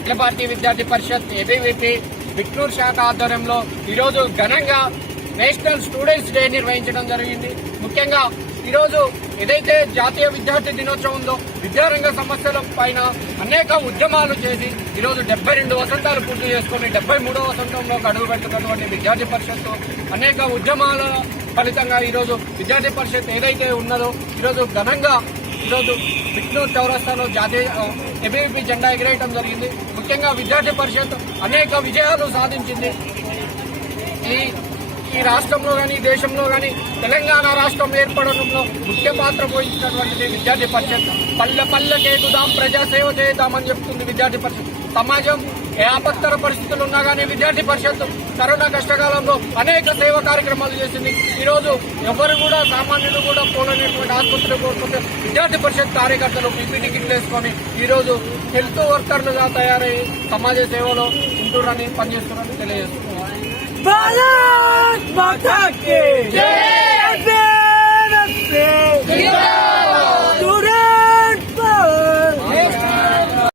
అఖిల భారతీయ విద్యార్థి పరిషత్ ఏబీవీపీ బిక్నూరు శాఖ ఆధ్వర్యంలో ఈరోజు ఘనంగా నేషనల్ స్టూడెంట్స్ డే నిర్వహించడం జరిగింది. ముఖ్యంగా ఈరోజు ఏదైతే జాతీయ విద్యార్థి దినోత్సవం ఉందో విద్యారంగ సమస్యల పైన అనేక ఉద్యమాలు చేసి ఈరోజు 72 వసంతాలు పూర్తి చేసుకుని 73వ వసంతంలోకి అడుగు పెడుతున్నటువంటి విద్యార్థి పరిషత్తు అనేక ఉద్యమాల ఫలితంగా ఈరోజు విద్యార్థి పరిషత్ ఏదైతే ఉన్నదో ఈరోజు ఘనంగా ఈరోజు బిక్నూరు చౌరస్తాలో జాతీయ ఏబీవీపీ జెండా ఎగిరేయడం జరిగింది. ముఖ్యంగా విద్యార్థి పరిషత్ అనేక విజయాలు సాధించింది. ఈ రాష్ట్రంలో కానీ దేశంలో కానీ తెలంగాణ రాష్ట్రం ఏర్పడడంలో ముఖ్య పాత్ర పోషించినటువంటిది విద్యార్థి పరిషత్. పల్లె పల్లెకేదుదాం ప్రజాసేవ చేద్దామని చెప్తుంది విద్యార్థి పరిషత్. సమాజం ఏ ఆపత్తర పరిస్థితులు ఉన్నా కానీ విద్యార్థి పరిషత్ కరోనా కష్టకాలంలో అనేక సేవా కార్యక్రమాలు చేసింది. ఈరోజు ఎవరు కూడా సామాన్యులు కూడా పోలేనటువంటి ఆసుపత్రులు కోరుకుంటే విద్యార్థి పరిషత్ కార్యకర్తలు పీపీటీ కిట్లు వేసుకొని ఈరోజు హెల్త్ వర్కర్లుగా తయారై సమాజ సేవలో ఉంటున్నారని పనిచేస్తున్నారని తెలియజేస్తున్నారు. भारत माता की जय।